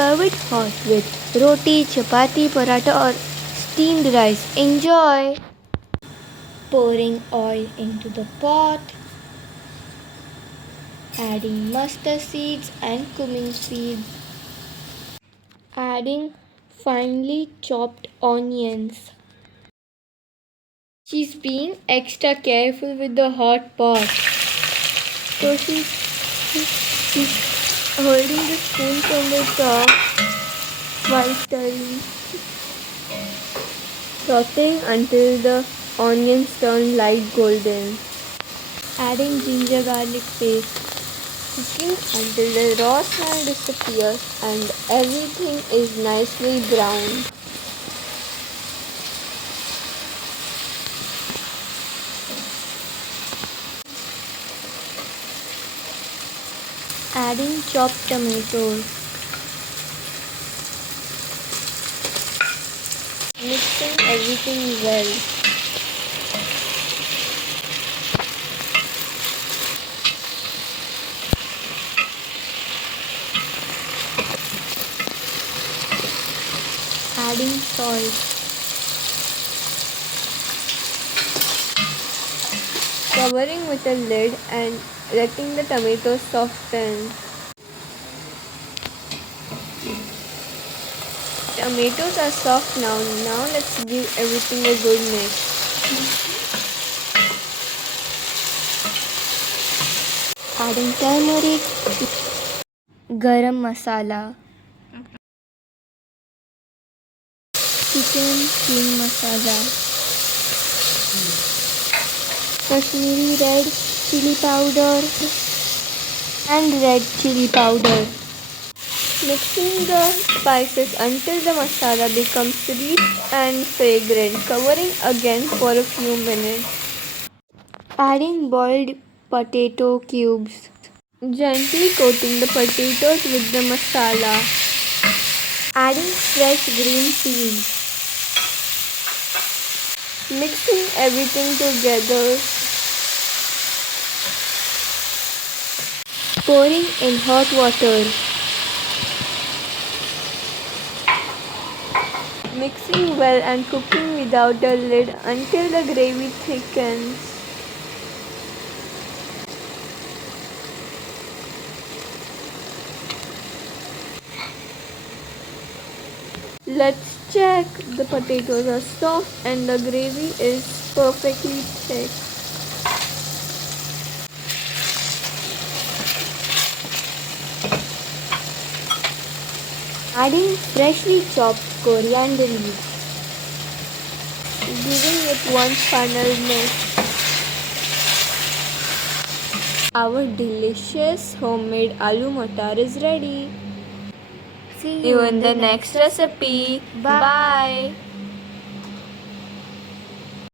Serve it hot with roti, chapati, paratha or steamed rice. Enjoy! Pouring oil into the pot, adding mustard seeds and cumin seeds, adding finely chopped onions. She's being extra careful with the hot pot. So she's holding the spoon from the top while stirring. Sauteing until the onions turn light golden. Adding ginger garlic paste. Cooking until the raw smell disappears and everything is nicely browned. Adding chopped tomatoes. Mixing everything well. Adding salt. Covering with a lid and letting the tomatoes soften. Tomatoes are soft now. Now let's give everything a good mix. Adding turmeric, garam masala, chicken king masala, Kashmiri red chili powder and red chili powder. Mixing the spices until the masala becomes rich and fragrant, covering again for a few minutes. Adding boiled potato cubes. Gently coating the potatoes with the masala. Adding fresh green peas. Mixing everything together. Pouring in hot water. Mixing well and cooking without a lid until the gravy thickens. Let's check. The potatoes are soft and the gravy is perfectly thick. Adding freshly chopped coriander leaves. Giving it one final mix. Our delicious homemade aloo matar is ready. See you in the next recipe. Bye.